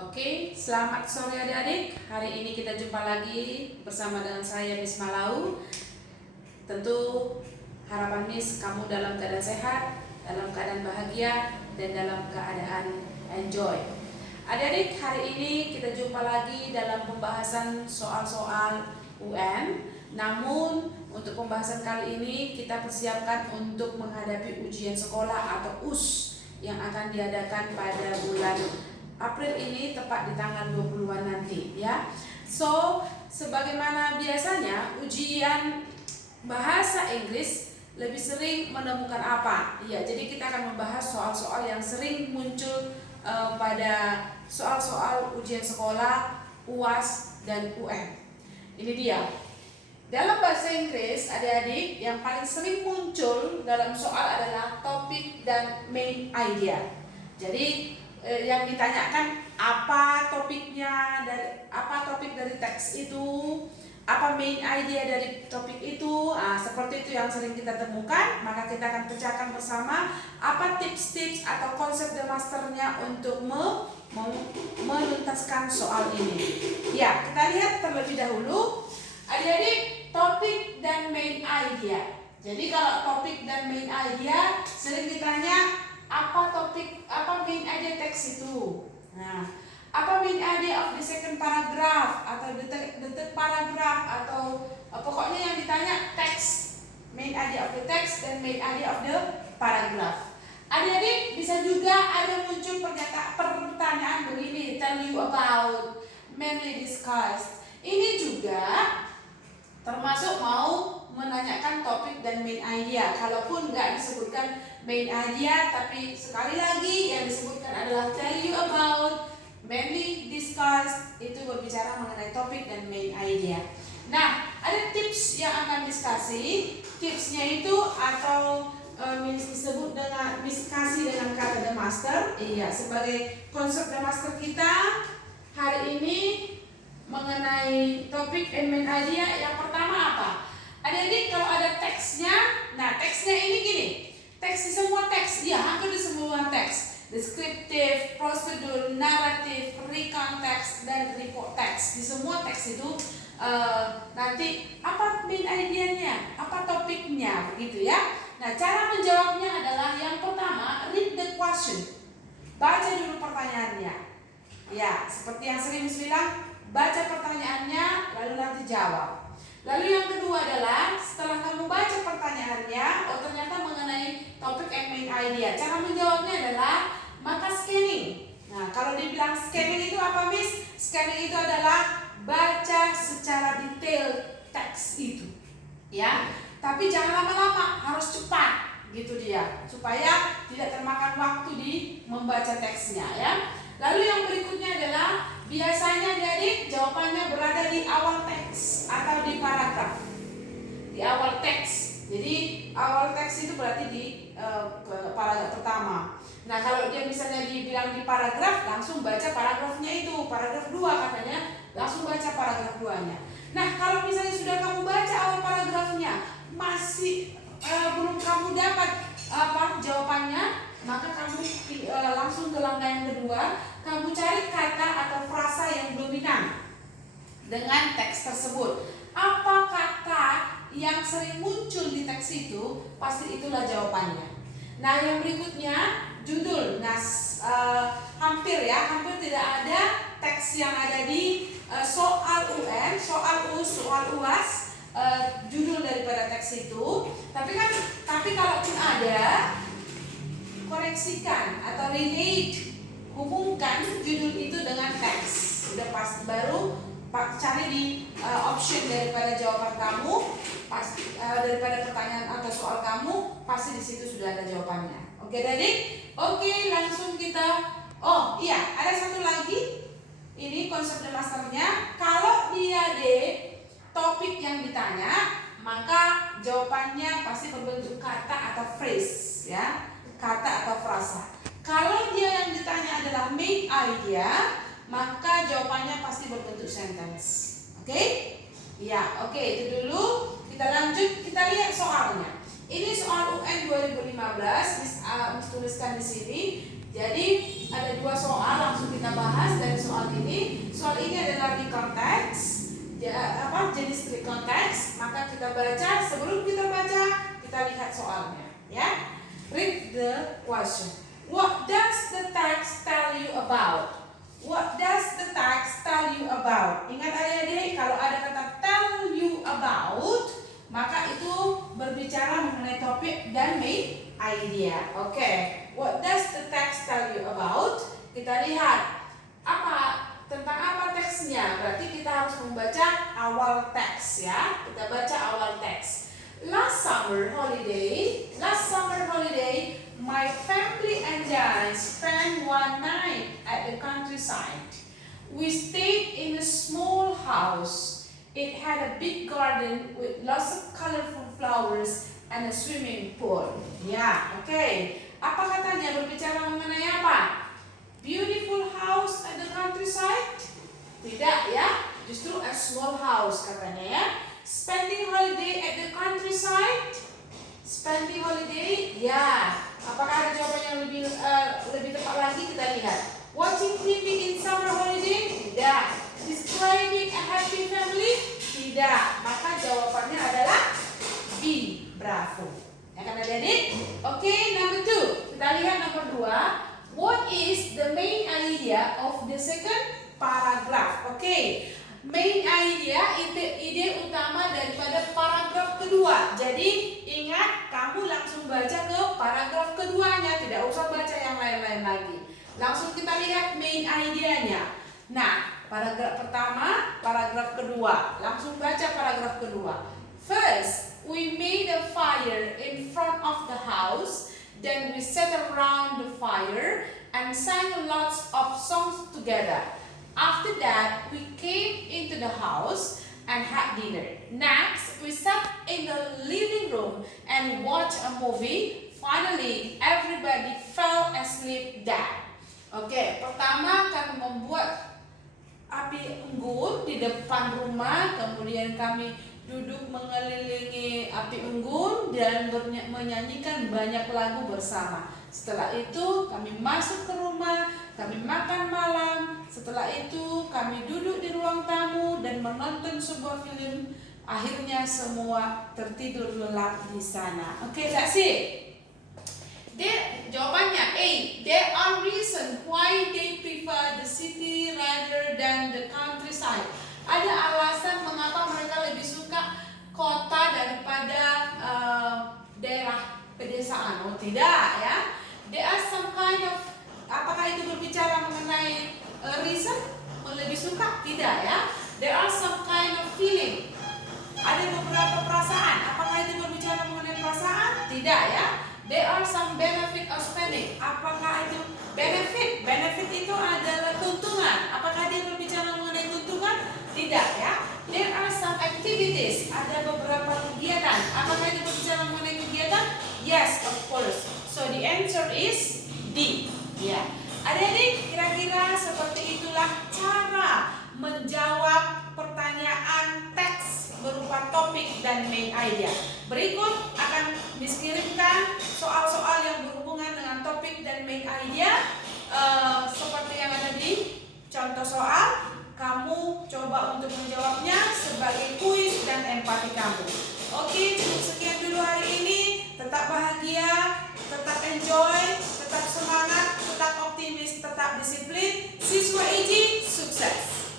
Oke, selamat sore adik-adik. Hari ini kita jumpa lagi bersama dengan saya Miss Malau. Tentu harapan Miss kamu dalam keadaan sehat, dalam keadaan bahagia, dan dalam keadaan enjoy. Adik-adik, hari ini kita jumpa lagi dalam pembahasan soal-soal UN. Namun untuk pembahasan kali ini kita persiapkan untuk menghadapi ujian sekolah atau US yang akan diadakan pada bulan April ini, tepat di tanggal 20-an nanti ya. So, sebagaimana biasanya ujian bahasa Inggris lebih sering menemukan apa? Ya, jadi kita akan membahas soal-soal yang sering muncul pada soal-soal ujian sekolah, UAS, dan UN. Ini dia. Dalam bahasa Inggris, adik-adik, yang paling sering muncul dalam soal adalah topik dan main idea. Jadi yang ditanyakan apa topiknya, apa topik dari teks itu, apa main idea dari topik itu. Seperti itu yang sering kita temukan. Maka kita akan pecahkan bersama apa tips-tips atau konsep The Masternya untuk menuntaskan soal ini. Ya, kita lihat terlebih dahulu adik-adik, topik dan main idea. Jadi kalau topik dan main idea sering ditanya apa main idea teks itu. Nah, apa main idea of the second paragraph atau the third paragraph, atau pokoknya yang ditanya teks, main idea of the text dan main idea of the paragraph. Adik-adik, bisa juga ada muncul pertanyaan begini, tell you about, mainly discussed. Ini juga termasuk mau menanyakan topik dan main idea. Kalaupun nggak disebutkan main idea, tapi sekali lagi yang disebutkan adalah tell you about, mainly discussed, itu berbicara mengenai topik dan main idea. Nah, ada tips yang akan diskusi. Tipsnya itu atau disebut dengan diskusi dengan kata The Master. Iya, sebagai konsep The Master kita hari ini mengenai topik and main idea. Yang pertama apa? Adik-adik, kalau ada teksnya, nah teksnya ini gini. Teks di semua teks, ya hampir di semua teks. Descriptive, prosedur, naratif, recount teks, dan report teks. Di semua teks itu nanti apa main idea-nya, apa topiknya, begitu ya. Nah, cara menjawabnya adalah yang pertama, read the question. Baca dulu pertanyaannya. Ya, seperti yang sering bilang, baca pertanyaannya, lalu nanti jawab. Lalu yang kedua adalah setelah kamu baca pertanyaannya, ternyata mengenai topik and main idea. Cara menjawabnya adalah maka scanning. Nah, kalau dibilang scanning itu apa, Miss? Scanning itu adalah baca secara detail teks itu. Ya, tapi jangan lama-lama, harus cepat. Gitu dia, supaya tidak termakan waktu di membaca teksnya ya. Lalu yang berikutnya adalah biasanya jadi jawabannya berada di awal teks atau di paragraf. Di awal teks. Jadi awal teks itu berarti di paragraf pertama. Nah, kalau dia misalnya dibilang di paragraf, langsung baca paragrafnya itu, paragraf 2 katanya, langsung baca paragraf 2-nya. Nah, kalau misalnya sudah kamu baca awal paragrafnya, masih belum kamu dapat jawabannya, maka kamu langsung ke langkah yang kedua, kamu cari kata atau frasa yang dominan dengan teks tersebut. Apa kata yang sering muncul di teks itu, pasti itulah jawabannya. Nah, yang berikutnya judul. Nah, hampir tidak ada teks yang ada di soal UN, soal US, soal UAS, judul daripada teks itu. Tapi kalaupun ada, koreksikan atau relate, hubungkan judul itu dengan teks. Sudah pasti, baru cari di option daripada jawaban kamu, pasti daripada pertanyaan atau soal kamu, pasti di situ sudah ada jawabannya. Oke, adik? Oke, langsung kita. Oh iya, ada satu lagi. Ini konsep The Masternya. Kalau dia topik yang ditanya, maka jawabannya pasti berbentuk kata atau phrase, ya, kata atau frasa. Kalau dia yang ditanya adalah main idea, maka jawabannya pasti berbentuk sentence. Oke? Ya, oke, itu dulu. Kita lanjut, kita lihat soalnya. Ini soal UN 2015, Miss tuliskan di sini. Jadi ada 2 soal, langsung kita bahas dari soal about. Ingat adik-adik, kalau ada kata tell you about, maka itu berbicara mengenai topik dan main idea. Oke, what does the text tell you about? Kita lihat tentang apa teksnya. Berarti kita harus membaca awal teks ya. Kita baca awal teks. Last summer holiday, my family and I spent one night at the countryside. We stayed in a small house. It had a big garden with lots of colorful flowers and a swimming pool. Ya, oke. Apa katanya? Berbicara mengenai apa? Beautiful house at the countryside? Tidak ya, justru a small house katanya ya. Spending holiday at the countryside? Spending holiday? Ya. Apakah ada jawaban yang lebih tepat lagi? Kita lihat. Watching TV in summer holiday? Tidak. Describing a happy family? Tidak. Maka jawabannya adalah B. Bravo. Ya kan adik-adik? Oke, number 2. Kita lihat nomor 2. What is the main idea of the second paragraph? Oke. Main idea itu ide utama daripada paragraf kedua. Jadi ingat, kamu langsung baca ke paragraf keduanya, tidak usah baca yang lain-lain lagi. Langsung kita lihat main idea-nya. Nah, paragraf pertama, paragraf kedua. Langsung baca paragraf kedua. First, we made a fire in front of the house. Then we sat around the fire and sang lots of songs together. After that, we came into the house and had dinner. Next, we sat in the living room and watched a movie. Finally, everybody fell asleep there. Oke, pertama kami membuat api unggun di depan rumah, kemudian kami duduk mengelilingi api unggun dan menyanyikan banyak lagu bersama. Setelah itu kami masuk ke rumah, kami makan malam. Setelah itu kami duduk di ruang tamu dan menonton sebuah film. Akhirnya semua tertidur lelap di sana. Oke, that's it. Jawabannya A. There are reasons why they prefer the city rather than the countryside. Ada alasan mengapa mereka lebih suka kota daripada daerah pedesaan. Oh tidak ya. There are some kind of, apakah itu berbicara mengenai reason? Lebih suka? Tidak ya. There are some kind of feeling. Ada beberapa perasaan. Apakah itu berbicara mengenai perasaan? Tidak ya. There are some benefit of spending. Apakah itu benefit? Benefit itu adalah keuntungan. Apakah dia berbicara mengenai keuntungan? Tidak ya. There are some activities. Ada beberapa kegiatan. Apakah itu berbicara mengenai kegiatan? Yes, of course. So the answer is D. Ya. Adik-adik, kira-kira seperti itulah cara menjawab pertanyaan teks berupa topik dan main idea. Berikut akan Miss kirimkan soal-soal yang berhubungan dengan topik dan main idea seperti yang ada di contoh soal. Kamu coba untuk menjawabnya sebagai kuis dan empati kamu. Oke, cukup sekian dulu hari ini. Tetap bahagia, tetap enjoy, tetap semangat, tetap optimis, tetap disiplin. Siswa